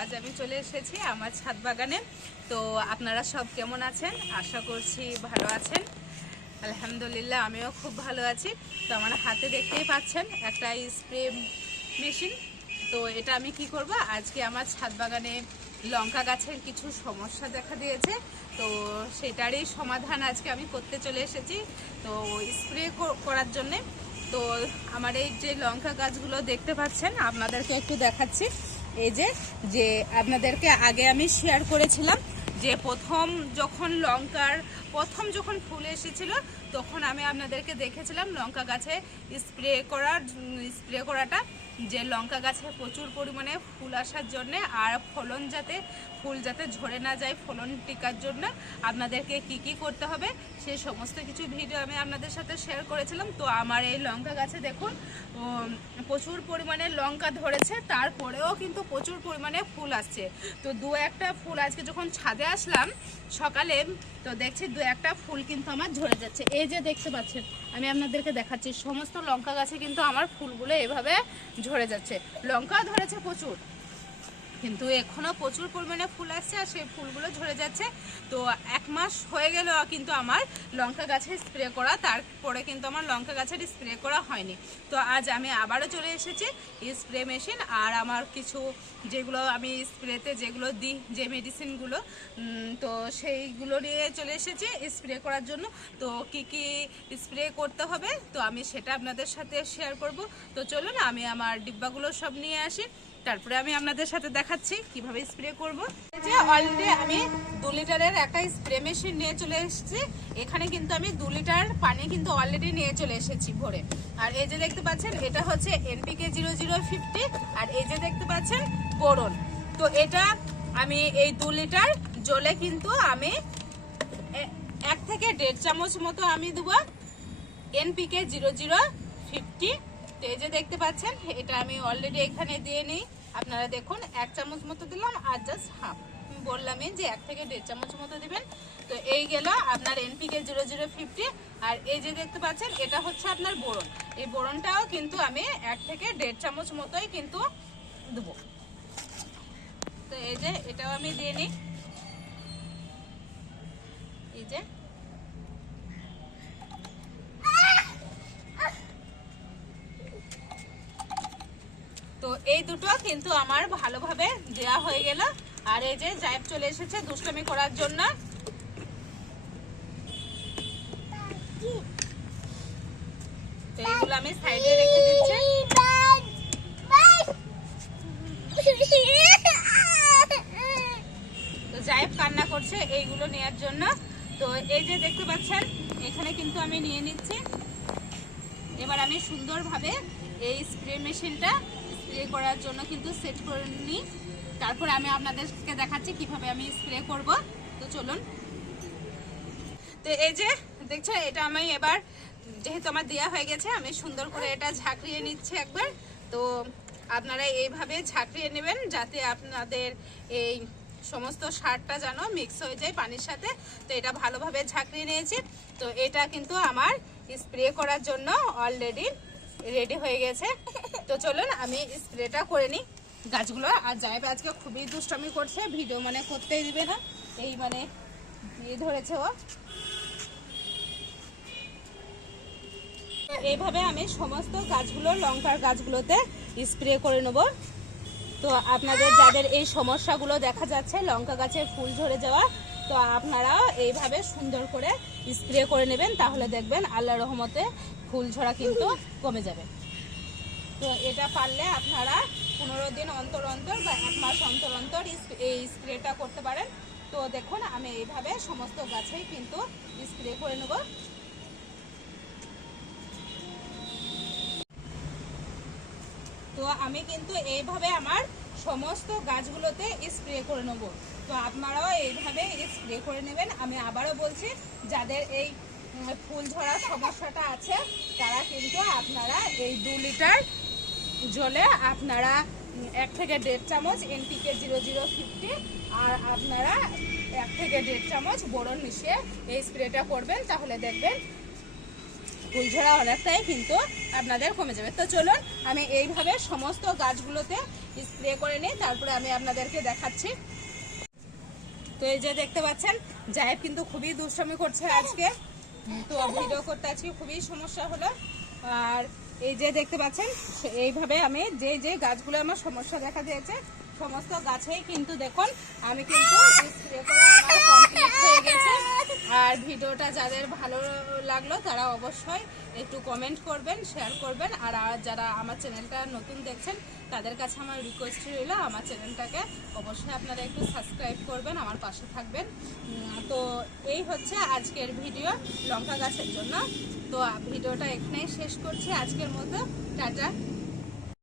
আজ আমি চলে এসেছি আমার ছাদ বাগানে। তো আপনারা সব কেমন আছেন? আশা করছি ভালো আছেন। আলহামদুলিল্লাহ আমিও খুব ভালো আছি। তো আমার হাতে দেখতেই পাচ্ছেন একটা স্প্রে মেশিন। তো এটা আমি কি করব, আজকে আমার ছাদ বাগানে লঙ্কা গাছের কিছু সমস্যা দেখা দিয়েছে, তো সেটারই সমাধান আজকে আমি করতে চলে এসেছি। তো স্প্রে করার জন্যে তো আমার এই যে লঙ্কা গাছগুলো দেখতে পাচ্ছেন, আপনাদেরকে একটু দেখাচ্ছি। এই যে আপনাদেরকে আগে আমি শেয়ার করেছিলাম যে প্রথম যখন ফুল এসেছিল তখন আমি আপনাদেরকে দেখেছিলাম লঙ্কা গাছে স্প্রে করাটা, যে লঙ্কা গাছে প্রচুর পরিমাণে ফুল আসার জন্য আর ফুল যাতে ঝরে না যায়, ফলন টিকার জন্য আপনাদেরকে কি করতে হবে সেই সমস্ত কিছু ভিডিও আমি আপনাদের সাথে শেয়ার করেছিলাম। তো আমার এই লঙ্কা গাছে দেখুন প্রচুর পরিমাণে লঙ্কা ধরেছে, তারপরেও কিন্তু প্রচুর পরিমাণে ফুল আসছে। তো দু একটা ফুল আজকে যখন ছাদে আসলাম সকালে, তো দেখছি দু একটা ফুল কিন্তু আমার ঝরে যাচ্ছে। এই যে দেখতে পাচ্ছেন, আমি আপনাদেরকে দেখাচ্ছি সমস্ত লঙ্কা গাছে কিন্তু আমার ফুলগুলো এভাবে ঝরে যাচ্ছে। লঙ্কা ধরেছে প্রচুর, কিন্তু এখনো প্রচুর পরিমাণে ফুল আসছে আর সেই ফুলগুলো ঝরে যাচ্ছে। তো 1 মাস হয়ে গেল কিন্তু আমার লঙ্কা গাছে স্প্রে করা, তারপরে কিন্তু আমার লঙ্কা গাছের স্প্রে করা হয়নি। তো আজ আমি আবারও চলে এসেছি স্প্রে মেশিন আর আমার কিছু যেগুলো আমি স্প্রেতে যেগুলো দিই, যে মেডিসিনগুলো, তো সেইগুলো নিয়ে চলে এসেছি স্প্রে করার জন্য। তো কি স্প্রে করতে হবে তো আমি সেটা আপনাদের সাথে শেয়ার করব। তো চলুন আমি আমার ডিব্বাগুলো সব নিয়ে আসি, তারপরে আমি আপনাদের সাথে দেখাচ্ছি কিভাবে স্প্রে করব। যে অলরেডি আমি 2 লিটারের একটা স্প্রে মেশিন নিয়ে চলে এসেছি। এখানে কিন্তু আমি 2 লিটার পানি কিন্তু অলরেডি নিয়ে চলে এসেছি ভরে। আর এই যে দেখতে পাচ্ছেন এটা হচ্ছে NPK 0050, আর এই যে দেখতে পাচ্ছেন বোরন। তো এটা আমি এই 2 লিটার জলে কিন্তু আমি 1 থেকে 1.5 চামচ মতো আমি দেবো NPK 0050। তো এই যে দেখতে পাচ্ছেন এটা আমি অলরেডি এখানে দিয়ে নিই। আপনারা দেখুন 1 চামচ মতো দিলাম আর জাস্ট হাফ, বললামই যে 1 থেকে 1.5 চামচ মতো দিবেন। তো এই গেল আপনার NPK 0050। আর এই যে দেখতে পাচ্ছেন এটা হচ্ছে আপনার বোরন। এই বোরনটাও কিন্তু আমি 1 থেকে 1.5 চামচ মতোই কিন্তু দেবো। তো এই যে এটাও আমি দিয়ে নিই। এই যে তো এই দুটো কিন্তু আমার ভালোভাবে দেওয়া হয়ে গেল। আর এই যে জায়েব চলে এসেছে দুষ্টমি করার জন্য। তো এইগুলো আমি সাইডে রেখে দিচ্ছি। তো জায়েব কান্না করছে এইগুলো নেওয়ার জন্য। তো এই যে দেখতে পাচ্ছেন এখানে কিন্তু আমি নিয়ে নিচ্ছি। এবার আমি সুন্দরভাবে এই স্প্রে মেশিনটা স্প্রে করার জন্য কিন্তু সেট করে নিই, তারপর আমি আপনাদেরকে দেখাচ্ছি কিভাবে আমি স্প্রে করব। তো চলুন। তো এই যে দেখছো এটা আমি এবার যেহেতু আমার দেওয়া হয়ে গেছে, আমি সুন্দর করে এটা ঝাঁকড়িয়ে নিচ্ছি একবার। তো আপনারা এইভাবে ঝাঁকড়িয়ে নেবেন যাতে আপনাদের এই সমস্ত সারটা যেন মিক্স হয়ে যায় পানির সাথে। তো এটা ভালোভাবে ঝাঁকড়িয়ে নিয়েছি। তো এটা কিন্তু আমার স্প্রে করার জন্য অলরেডি রেডি হয়ে গেছে। তো চলুন আমি স্প্রেটা করে নিই গাছগুলো। আর জায়েব আজকে খুবই দুষ্টামি করছে, ভিডিও মানে করতেই দিবে না, এই মানে ধরেছে ও। এইভাবে আমি সমস্ত গাছগুলো লঙ্কার গাছগুলোতে স্প্রে করে নেব। তো আপনাদের যাদের এই সমস্যাগুলো দেখা যাচ্ছে লঙ্কা গাছে ফুল ঝরে যাওয়া, তো আপনারা এইভাবে সুন্দর করে স্প্রে করে নেবেন, তাহলে দেখবেন আল্লাহর রহমতে ফুল ঝরা কিন্তু কমে যাবে। তো এটা পারলে আপনারা 15 দিন অন্তর অন্তর বা 1 মাস অন্তর অন্তর এই স্প্রেটা করতে পারেন। তো দেখুন আমি এইভাবে সমস্ত গাছেই কিন্তু স্প্রে করে নেব। তো আমি কিন্তু এইভাবে আমার সমস্ত গাছগুলোতে স্প্রে করে নেব। তো আপনারাও এইভাবে স্প্রে করে নেবেন। আমি আবারও বলছি, যাদের এই ফুল ঝরা সমস্যাটা আছে তারা কিন্তু আপনারা এই 2 লিটার জলে আপনারা 1 থেকে 1.5 চামচ NPK 0050 আর আপনারা 1 থেকে 1.5 চামচ বোরন মিশিয়ে এই স্প্রেটা করবেন, তাহলে দেখবেন ফুল ঝরা অনেকটাই কিন্তু আপনাদের কমে যাবে। তো চলুন আমি এইভাবে সমস্ত গাছগুলোতে স্প্রে করে নিই, তারপরে আমি আপনাদেরকে দেখাচ্ছি। তো এই যে দেখতে পাচ্ছেন জায়েদ কিন্তু খুবই দুষ্টামি করছে আজকে, তো ভিডিও করতে আজকে খুবই সমস্যা হলো। আর এই যে দেখতে পাচ্ছেন এইভাবে আমি যে যে গাছগুলো আমার সমস্যা দেখা দিয়েছে সমস্ত গাছেই কিন্তু দেখুন আমি কিন্তু স্প্রে করে আমার কমপ্লিট হয়ে গেছে। আর ভিডিওটা যাদের ভালো লাগলো তারা অবশ্যই একটু কমেন্ট করবেন, শেয়ার করবেন। আর যারা আমার চ্যানেলটা নতুন দেখছেন তাদের কাছে আমার রিকোয়েস্ট রইল আমার চ্যানেলটাকে অবশ্যই আপনারা একটু সাবস্ক্রাইব করবেন, আমার পাশে থাকবেন। তো এই হচ্ছে আজকের ভিডিও লঙ্কা গাছের জন্য। তো ভিডিওটা এখানেই শেষ করছি আজকের মতো। টাটা।